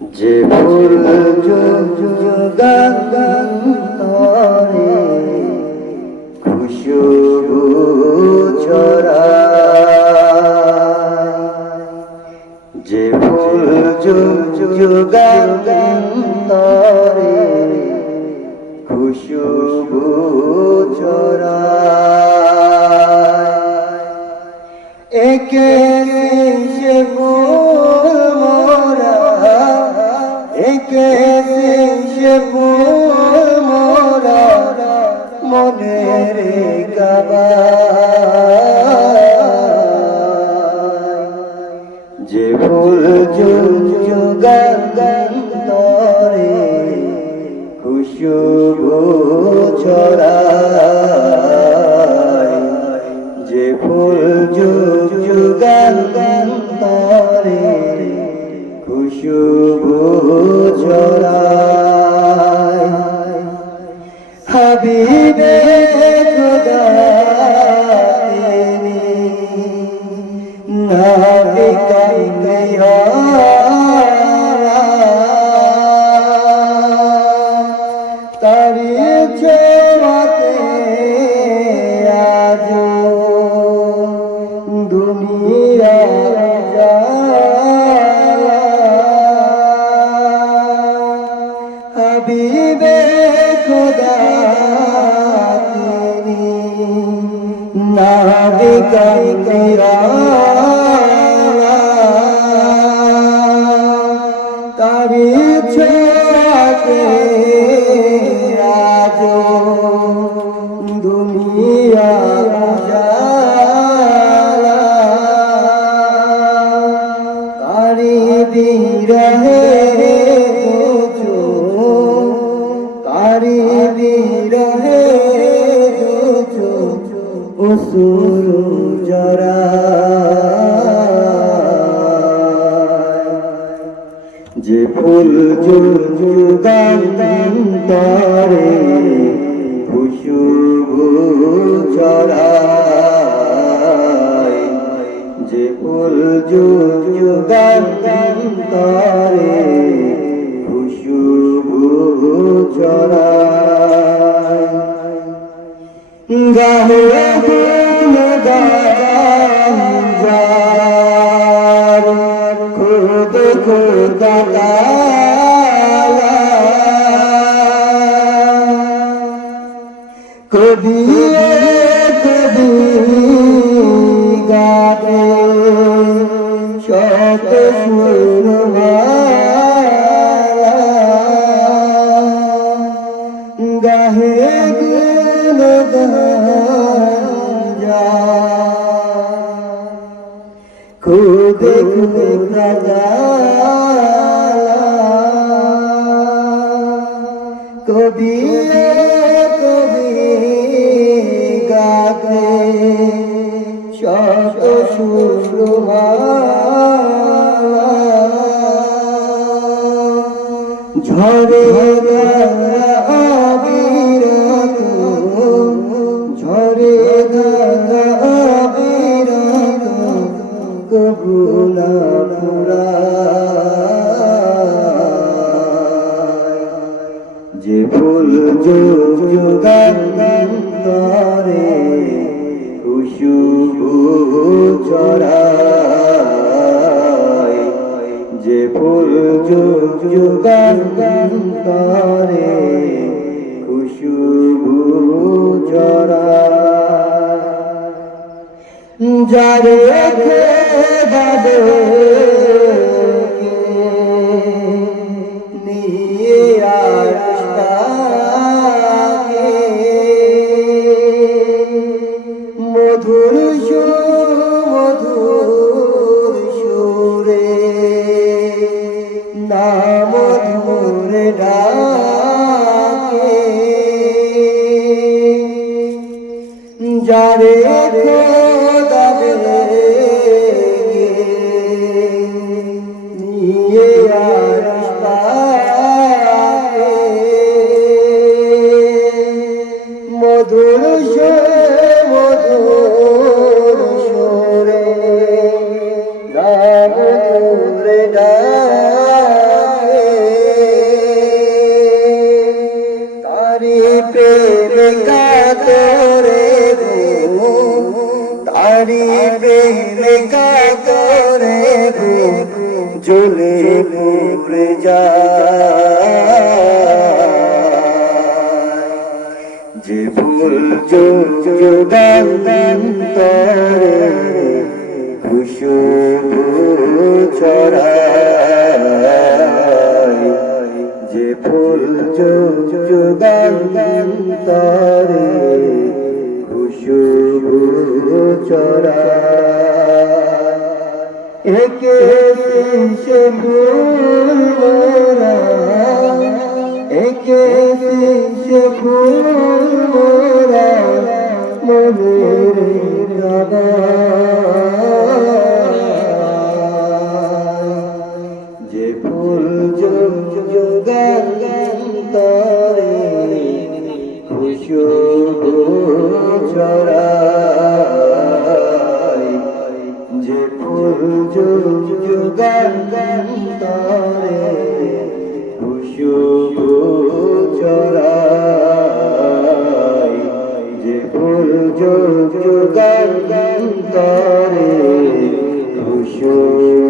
যে ফুল যুগান্তরে খুশবু ছড়ায়, যে ফুল যুগান্তরে খুশবু ছড়ায়, একে সে ফুল মোরা, একে সে ফুল মোরা মনের কাবায়, যে ফুল যুগান্তরে খুশবু ছড়ায়, যে ফুল যুগান্তরে খুশবু ছড়ায়। হাবিবে খুদা তেরি নাবে কামলিয়া, তারি ছোঁয়াতে আজ দুনিয়া জালা, হাবিবে খুদা তিনি নাবে কামলিয়া, তারি ছোঁয়াতে আজ দুনিয়া জালা, তারি বিরহে দুজো, তারি বিরহে দুজো অসুর জড়ায়, যে ফুল যুগান্তরে খুশবু ছড়ায়, যে ফুল যুগান্তরে খুশবু ছড়ায়। গাহে গুণগান যার খুদ খুদা তাআলা, কবি কবি গাতে শত সুরমালা, গাহে গুণগান যার খুদ খুদা তাআলা, কবি কবি গাতে শত সুরমালা, ঝরে ধারা অবিরত, ঝরে ধারা অবিরত কবু না ফুরায়, যে ফুল যুগান্তরে খুশবু ছড়ায়, যে ফুল যুগান্তরে খুশবু ছড়ায়, যারে খোদাবে নিয়ে আশতাকে মধুর মধুর সুরে না মধুর ডাকে, যারে খোদাবে নিয়ে আশতাকে মধুর মধুর সুরে না মধুর ডাকে, পুরে যায় যে ফুল যুগান্তরে খুশবু ছড়ায় যে ফুল যুগান্তরে খুশবু ছড়ায় একে সে ফুল মোরা একে সে ফুল মোরা মনের যে ফুল যুগান্তরে খুশবু ছড়ায় যে ফুল যুগান্তরে খুশবু ছড়ায় যে ফুল যুগান্তরে খুশবু